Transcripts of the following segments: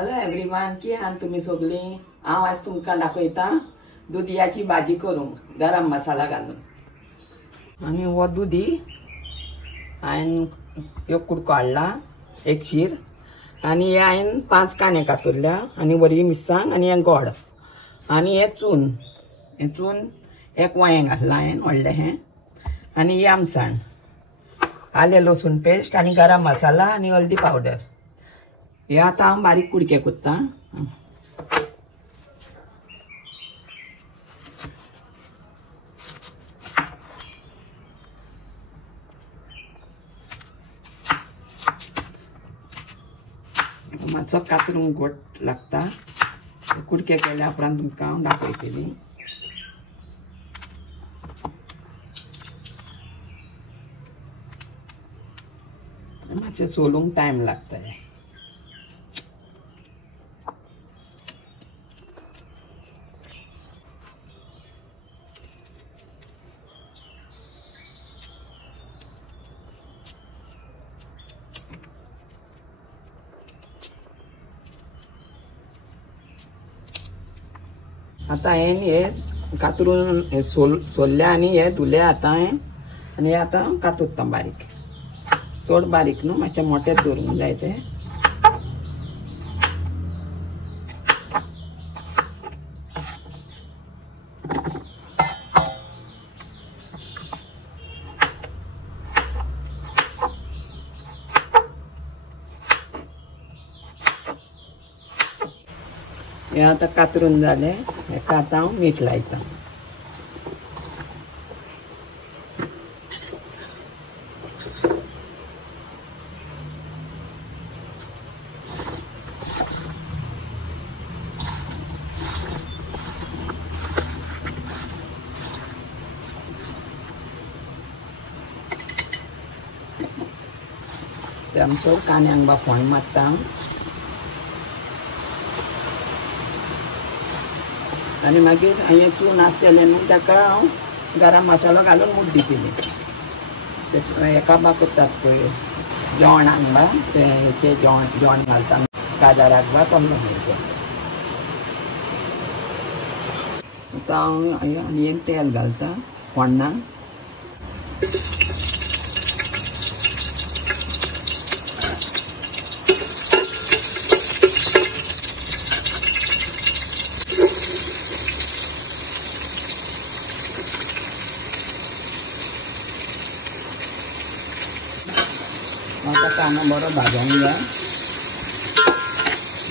Hello everyone, की आहात तुम्ही सगळीं? हांव आज तुमकां दाखयता दुदयाची भाजी करूंक गरम मसाला घालून। आनी हो दुदी हांवें एक कुडको हाडला, एक शीर, आनी हे हांवें 5 कांदे कातरल्या, आनी बरी मिरसांग, आनी हे गोड, आनी हे चून एक वांयें घातलां हांवें व्हडलें हें, आनी ही आमसाण, आले लसूण पेस्ट, आनी गरम मसाला, आनी हल्दी पावडर। हे आतां हांव बारीक कुडके करता। मातसो कातरूंक घोट लागता, कुडके केल्या उपरांत तुमकां हांव दाखयतली। मातशें सोलूंक टायम लागता। आता हे कातरून सोलल्या आनी हे धुले आता हांवें, आनी हे आता कातुत्ता बारीक, चड बारीक न्हू, मातशें मोठेच दवरूंक जाय ते। हे आता कातरून जाले, हेका आता हांव मीठ लायता। ते आमचो कांद्यांक बाफोण मारता, आनी मागीर हांवें चून आसलेलें न्हू, ताका हांव गरम मसालो घालून मुड्डी केली। हेका बा करतात पळय जेवणाक बा, ते जेवण घालता काजाराक बा, तसलो सारकें। आतां हांव आनी तेल घालता फोण्णाक। आता कांदो बरो भाजूंक जाय,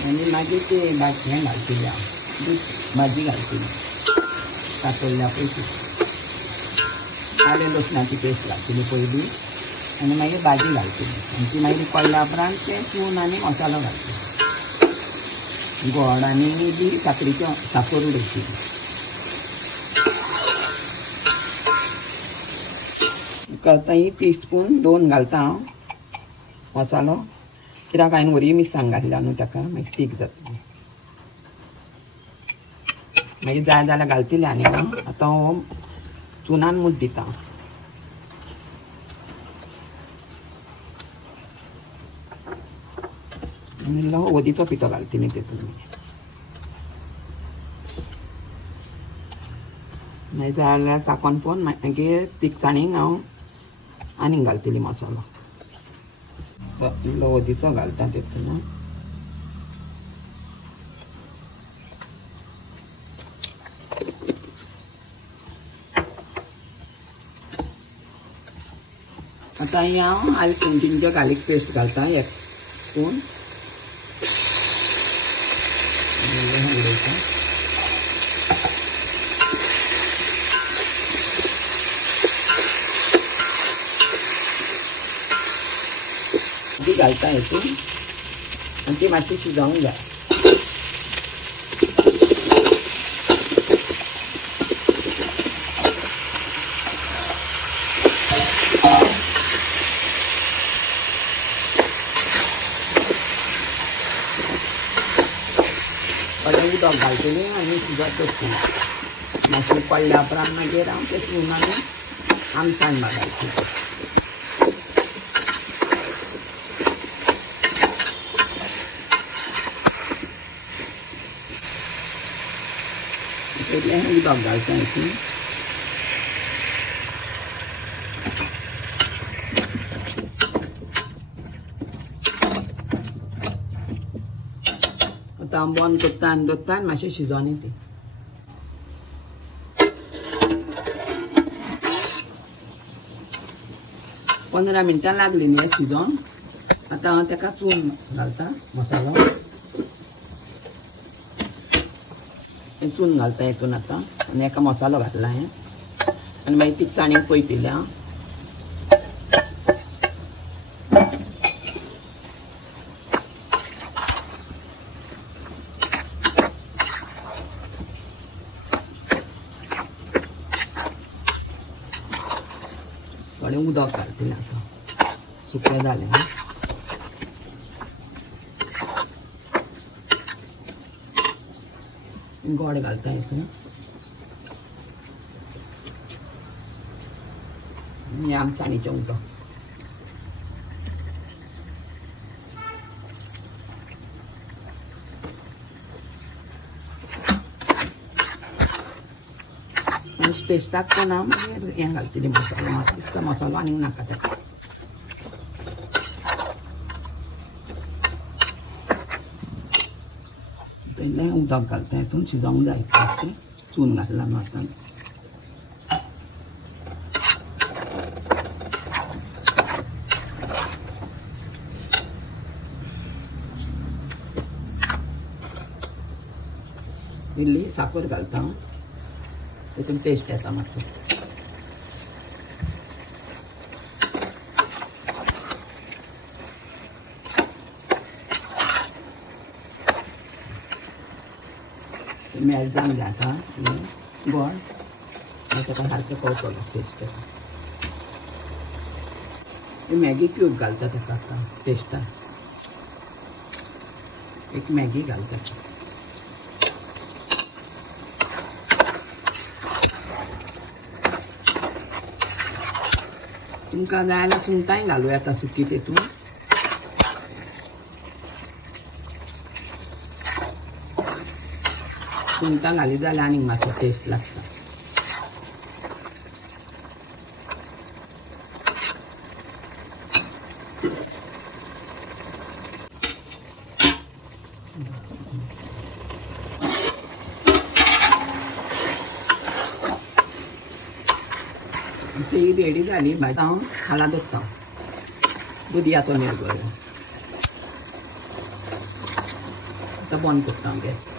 आनी मागीर ते हें घालतली हांव, भाजी घालतली कातरल्या पयली, आले लसणाची पेस्ट घालतली पयली, आनी मागीर भाजी घालतली, आनी ती मागीर उकडल्या उपरांत ते चून आनी मसालो घालतली, गोड आनी बी साकरीचो साकर उडयतली। आतां ही टीस्पून 2 घालता हांव मसालो, कित्याक हांवें बरी मिरसांग घातल्या न्हू, ताका मागीर तीख जातली। मागीर जाय जाल्यार घालतली आनी हांव आतां हो चुनान मूठ दिता। आनी वदीचो पिठो घालतली तेतून, मागीर जाय जाल्यार चाकोन पळोवन मागीर तिखसाणीक हांव आनीक घालतली मसालो, वदीचो घालता तेतून। आता ही हांव जिंजर गार्लिक पेस्ट घालता 1 स्पून, ती घालता हेतून, आनी ती मातशी शिजोवंक जाय। उदक घालतली आनी शिजत दवरतली, मातशी उकडल्या उपरांत मागीर हांव ते चून आनी आमटाण घालतली। इल्लें उदक घालता हितून. आतां हांव बंद करता आनी दवरता आनी मातशें शिजोन येता. पंदरा मिनटां लागली न्ही हें शिजोन. आतां हांव ताका चून घालता मसालो. हें चून घालता हितून आतां आनी हेका मसालो घातला हें आनी मागीर ती चाणीक पयतली हांव. थोडें उदक घालतलें आतां सुकें जालें. गोड घालता हितून आनी आमसाणीचें उदक. टेस्टाक पण हांव मागीर हें घालतलें मसालो. म्हाका दिसता मसालो आनीक नाका ताका. इल्लें उदक घालता हितून शिजोंक जाय अशें. चून घातला न्हू आतां. इल्ली साकर घालता हितून टेस्ट येता मातसो. मेल्ट जावन जाय आतां गोड. ताका सारकें कळटलो टेस्ट येता. मॅगी क्यूब घालता ताका आतां टेस्टाक. एक मॅगी घालता. तुमकां जाय जाल्यार सुंगटांय घालूं येता सुकी तेतून. सुंगटां घाली जाल्यार आनीक मातसो टेस्ट लागता. ती रेडी जाली. भाजी हांव खाला दवरता. दुदयाचो निर्गो आतां बंद करता गॅस.